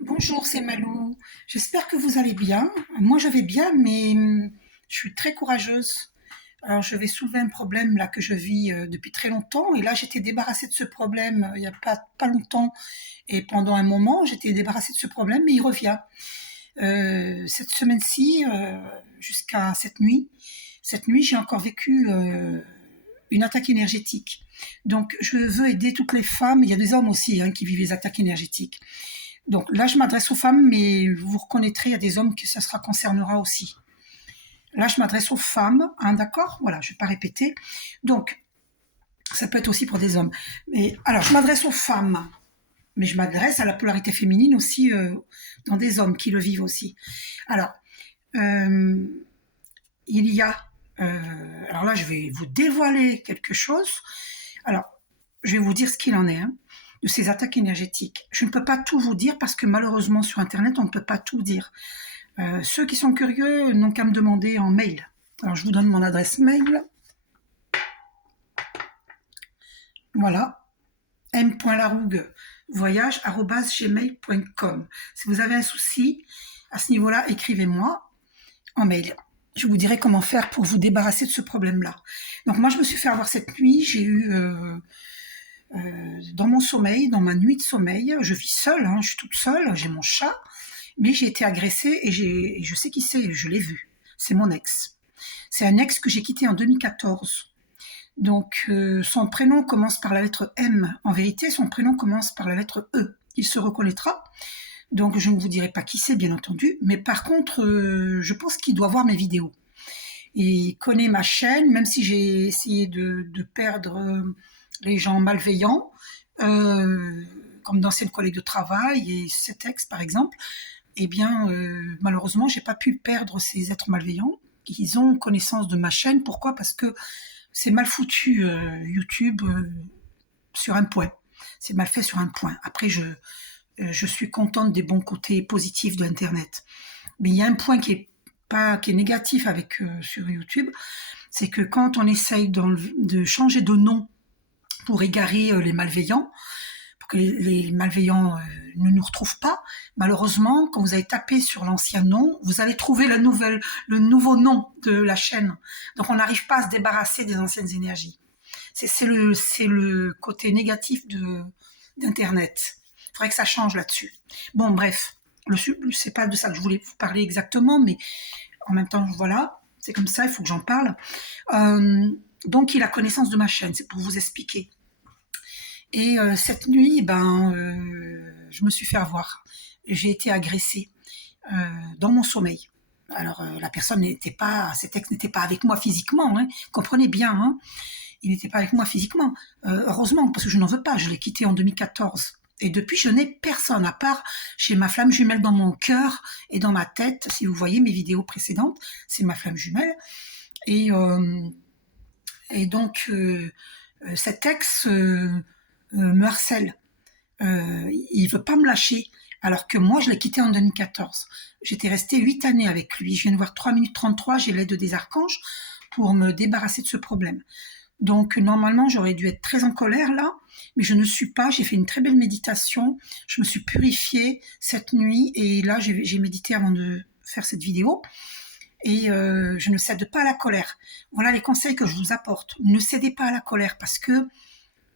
Bonjour, c'est Malou. J'espère que vous allez bien. Moi, je vais bien, mais je suis très courageuse. Alors, je vais soulever un problème là que je vis depuis très longtemps. Et là, j'étais débarrassée de ce problème il n'y a pas longtemps. Et pendant un moment, j'étais débarrassée de ce problème, mais il revient. Cette semaine-ci, jusqu'à cette nuit, j'ai encore vécu une attaque énergétique. Donc, je veux aider toutes les femmes. Il y a des hommes aussi hein, qui vivent les attaques énergétiques. Donc là, je m'adresse aux femmes, mais vous reconnaîtrez, il y a des hommes que ça sera concernera aussi. Là, je m'adresse aux femmes, hein, d'accord. Voilà, je ne vais pas répéter. Donc, ça peut être aussi pour des hommes. Mais alors, je m'adresse aux femmes, mais je m'adresse à la polarité féminine aussi dans des hommes qui le vivent aussi. Alors, euh, il y a... alors là, je vais vous dévoiler quelque chose. Alors, je vais vous dire ce qu'il en est. Hein, de ces attaques énergétiques. Je ne peux pas tout vous dire parce que malheureusement sur Internet, on ne peut pas tout dire. Ceux qui sont curieux n'ont qu'à me demander en mail. Alors je vous donne mon adresse mail. Voilà, m.larougue@gmail.com. Si vous avez un souci à ce niveau-là, écrivez-moi en mail. Je vous dirai comment faire pour vous débarrasser de ce problème-là. Donc moi, je me suis fait avoir cette nuit. J'ai eu dans mon sommeil, dans ma nuit de sommeil, je vis seule, hein, je suis toute seule, j'ai mon chat, mais j'ai été agressée et je sais qui c'est, je l'ai vu. C'est mon ex. C'est un ex que j'ai quitté en 2014. Donc son prénom commence par la lettre M. En vérité, son prénom commence par la lettre E. Il se reconnaîtra. Donc je ne vous dirai pas qui c'est, bien entendu, mais par contre, je pense qu'il doit voir mes vidéos. Il connaît ma chaîne, même si j'ai essayé de perdre les gens malveillants, comme d'anciennes collègues de travail et cet ex par exemple, eh bien malheureusement j'ai pas pu perdre ces êtres malveillants. Ils ont connaissance de ma chaîne. Pourquoi? Parce que c'est mal foutu YouTube sur un point. C'est mal fait sur un point. Après je suis contente des bons côtés positifs de Internet. Mais il y a un point qui est négatif avec sur YouTube, c'est que quand on essaye de changer de nom pour égarer les malveillants, pour que les malveillants ne nous retrouvent pas. Malheureusement, quand vous allez taper sur l'ancien nom, vous allez trouver le nouveau nom de la chaîne. Donc on n'arrive pas à se débarrasser des anciennes énergies. C'est le côté négatif d'Internet. Il faudrait que ça change là-dessus. Bon, bref, c'est pas de ça que je voulais vous parler exactement, mais en même temps, voilà, c'est comme ça, il faut que j'en parle. Donc, il a connaissance de ma chaîne, c'est pour vous expliquer. Et cette nuit, je me suis fait avoir. J'ai été agressée dans mon sommeil. Alors, la personne n'était pas, cet ex n'était pas avec moi physiquement, hein, comprenez bien, hein, il n'était pas avec moi physiquement. Heureusement, parce que je n'en veux pas, je l'ai quitté en 2014. Et depuis, je n'ai personne, à part j'ai ma flamme jumelle dans mon cœur et dans ma tête. Si vous voyez mes vidéos précédentes, c'est ma flamme jumelle. Et, euh, et donc, cet ex me harcèle. Il veut pas me lâcher. Alors que moi, je l'ai quitté en 2014. J'étais restée 8 années avec lui. Je viens de voir 3 minutes 33, j'ai l'aide des archanges pour me débarrasser de ce problème. Donc, normalement, j'aurais dû être très en colère là, mais je ne suis pas. J'ai fait une très belle méditation. Je me suis purifiée cette nuit et là, j'ai médité avant de faire cette vidéo. Et je ne cède pas à la colère. Voilà les conseils que je vous apporte. Ne cédez pas à la colère parce que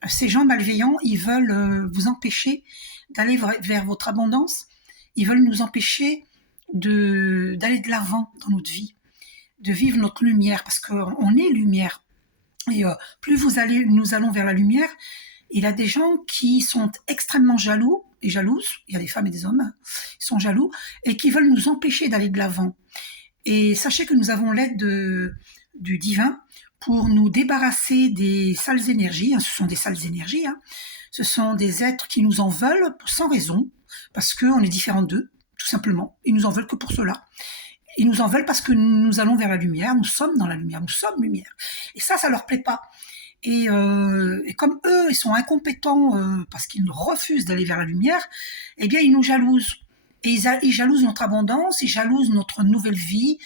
ces gens malveillants, ils veulent vous empêcher d'aller vers votre abondance. Ils veulent nous empêcher d'aller de l'avant dans notre vie, de vivre notre lumière, parce qu'on est lumière. Et plus nous allons vers la lumière, il y a des gens qui sont extrêmement jaloux et jalouses, il y a des femmes et des hommes, qui sont jaloux, et qui veulent nous empêcher d'aller de l'avant. Et sachez que nous avons l'aide du divin pour nous débarrasser des sales énergies. Ce sont des sales énergies. Ce sont des êtres qui nous en veulent sans raison, parce qu'on est différent d'eux, tout simplement. Ils nous en veulent que pour cela. Ils nous en veulent parce que nous allons vers la lumière, nous sommes dans la lumière, nous sommes lumière. Et ça leur plaît pas. Et comme eux, ils sont incompétents parce qu'ils refusent d'aller vers la lumière, eh bien, ils nous jalousent. Et ils jalousent notre abondance, ils jalousent notre nouvelle vie,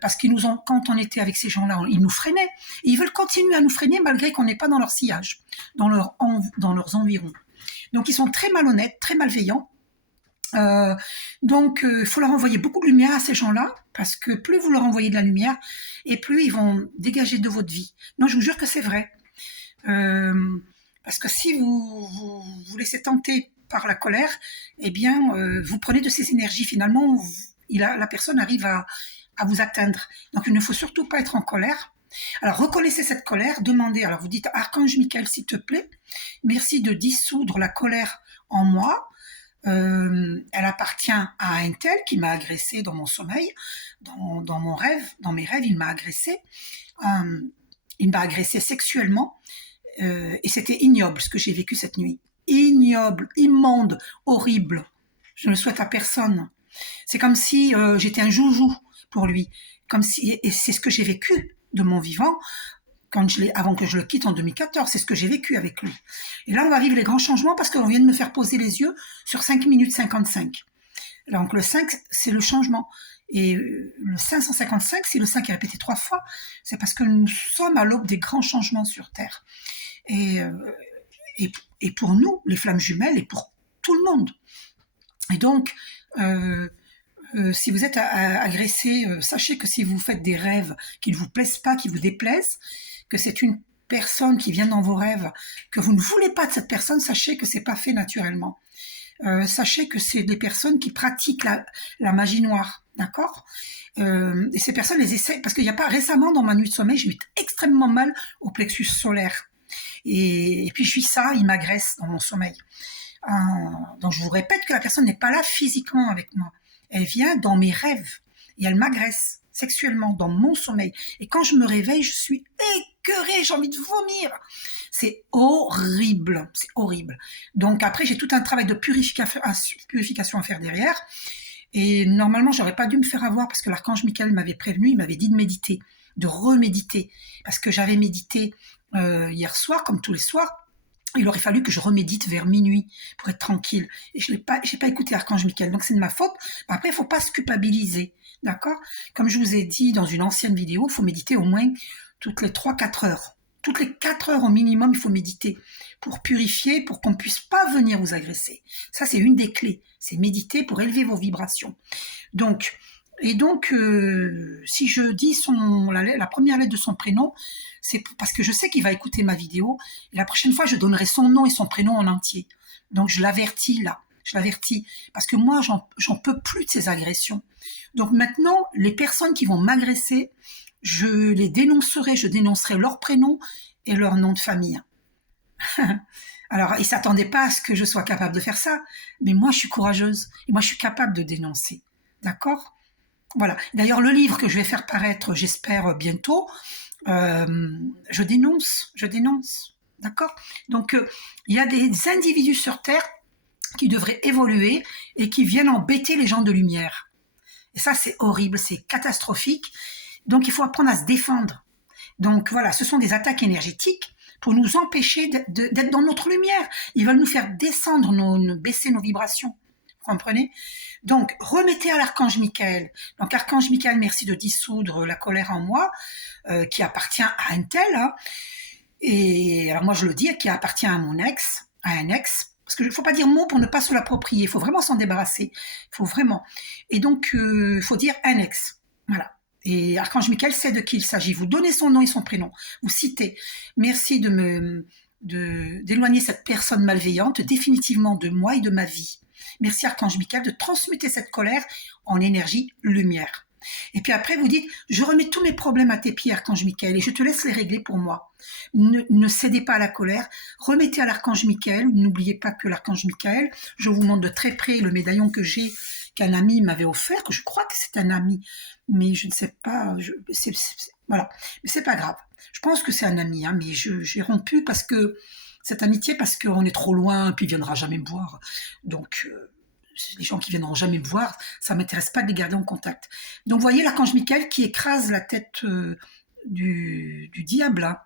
parce qu'ils nous ont, quand on était avec ces gens-là, ils nous freinaient. Et ils veulent continuer à nous freiner malgré qu'on n'est pas dans leur sillage, dans leurs environs. Donc ils sont très malhonnêtes, très malveillants. Euh, donc, il faut leur envoyer beaucoup de lumière à ces gens-là, parce que plus vous leur envoyez de la lumière, et plus ils vont dégager de votre vie. Non, je vous jure que c'est vrai. Euh, Parce que si vous laissez tenter par la colère, eh bien, vous prenez de ces énergies. Finalement, la personne arrive à vous atteindre. Donc, il ne faut surtout pas être en colère. Alors, reconnaissez cette colère, demandez. Alors, vous dites, Archange Michael, s'il te plaît, merci de dissoudre la colère en moi. Elle appartient à un tel qui m'a agressé dans mon sommeil, dans mon rêve, dans mes rêves, il m'a agressé. Euh, il m'a agressé sexuellement. Et c'était ignoble ce que j'ai vécu cette nuit. Ignoble, immonde, horrible. Je ne le souhaite à personne. C'est comme si j'étais un joujou pour lui. Comme si, et c'est ce que j'ai vécu de mon vivant avant que je le quitte en 2014. C'est ce que j'ai vécu avec lui. Et là, on va vivre les grands changements parce qu'on vient de me faire poser les yeux sur 5 minutes 55. Donc le 5, c'est le changement. Et le 555, si le 5 est répété 3 fois, c'est parce que nous sommes à l'aube des grands changements sur Terre. Et, euh, et, et pour nous, les flammes jumelles, et pour tout le monde. Et donc, si vous êtes agressé, sachez que si vous faites des rêves qui ne vous plaisent pas, qui vous déplaisent, que c'est une personne qui vient dans vos rêves, que vous ne voulez pas de cette personne, sachez que c'est pas fait naturellement. Sachez que c'est des personnes qui pratiquent la magie noire, d'accord. Et ces personnes les essaient, parce qu'il n'y a pas récemment dans ma nuit de sommeil, j'ai eu extrêmement mal au plexus solaire. Et puis je suis ça, il m'agresse dans mon sommeil. Donc je vous répète que la personne n'est pas là physiquement avec moi. Elle vient dans mes rêves et elle m'agresse sexuellement dans mon sommeil. Et quand je me réveille, je suis écœurée, j'ai envie de vomir. C'est horrible, c'est horrible. Donc après, j'ai tout un travail de purification à faire derrière. Et normalement, j'aurais pas dû me faire avoir parce que l'archange Michael m'avait prévenu, il m'avait dit de méditer, de reméditer. Parce que j'avais médité hier soir, comme tous les soirs. Il aurait fallu que je remédite vers minuit pour être tranquille. Et je n'ai pas écouté Archange Michael, donc c'est de ma faute. Après, il ne faut pas se culpabiliser, d'accord. Comme je vous ai dit dans une ancienne vidéo, il faut méditer au moins toutes les 3-4 heures. Toutes les 4 heures au minimum, il faut méditer pour purifier, pour qu'on ne puisse pas venir vous agresser. Ça, c'est une des clés. C'est méditer pour élever vos vibrations. Donc, si je dis la première lettre de son prénom, c'est parce que je sais qu'il va écouter ma vidéo. Et la prochaine fois, je donnerai son nom et son prénom en entier. Donc, je l'avertis là. Je l'avertis. Parce que moi, j'en peux plus de ces agressions. Donc maintenant, les personnes qui vont m'agresser, je les dénoncerai. Je dénoncerai leur prénom et leur nom de famille. Alors, ils ne s'attendaient pas à ce que je sois capable de faire ça. Mais moi, je suis courageuse. Et moi, je suis capable de dénoncer. D'accord ? Voilà. D'ailleurs, le livre que je vais faire paraître, j'espère, bientôt, je dénonce. D'accord. Donc, il y a des individus sur Terre qui devraient évoluer et qui viennent embêter les gens de lumière. Et ça, c'est horrible, c'est catastrophique. Donc, il faut apprendre à se défendre. Donc, voilà, ce sont des attaques énergétiques pour nous empêcher d'être dans notre lumière. Ils veulent nous faire descendre, baisser nos vibrations. Vous comprenez? Donc, remettez à l'archange Michael. Donc, archange Michael, merci de dissoudre la colère en moi, qui appartient à un tel. Hein. Et alors, moi, je le dis, qui appartient à mon ex, à un ex. Parce qu'il ne faut pas dire mot pour ne pas se l'approprier. Il faut vraiment s'en débarrasser. Il faut vraiment. Et donc, il faut dire un ex. Voilà. Et archange Michael sait de qui il s'agit. Vous donnez son nom et son prénom. Vous citez. Merci d'éloigner cette personne malveillante définitivement de moi et de ma vie. Merci Archange Michael de transmuter cette colère en énergie lumière. Et puis après, vous dites, je remets tous mes problèmes à tes pieds, Archange Michael, et je te laisse les régler pour moi. Ne cédez pas à la colère, remettez à l'Archange Michael, n'oubliez pas que l'Archange Michael, je vous montre de très près le médaillon que j'ai, qu'un ami m'avait offert, que je crois que c'est un ami, mais je ne sais pas, voilà, mais c'est pas grave. Je pense que c'est un ami, hein, mais j'ai rompu parce que cette amitié, parce qu'on est trop loin, puis il viendra jamais me voir. Donc, les gens qui viendront jamais me voir, ça m'intéresse pas de les garder en contact. Donc, vous voyez l'archange Michael qui écrase la tête du diable. Hein.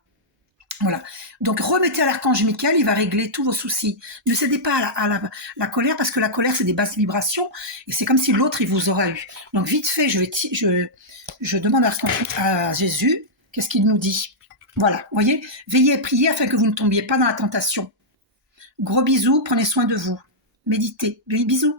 Voilà. Donc, remettez à l'archange Michael, il va régler tous vos soucis. Ne cédez pas à la colère, parce que la colère, c'est des basses vibrations, et c'est comme si l'autre, il vous aura eu. Donc, vite fait, je demande à Jésus, qu'est-ce qu'il nous dit? Voilà, vous voyez, veillez et priez afin que vous ne tombiez pas dans la tentation. Gros bisous, prenez soin de vous. Méditez. Bisous.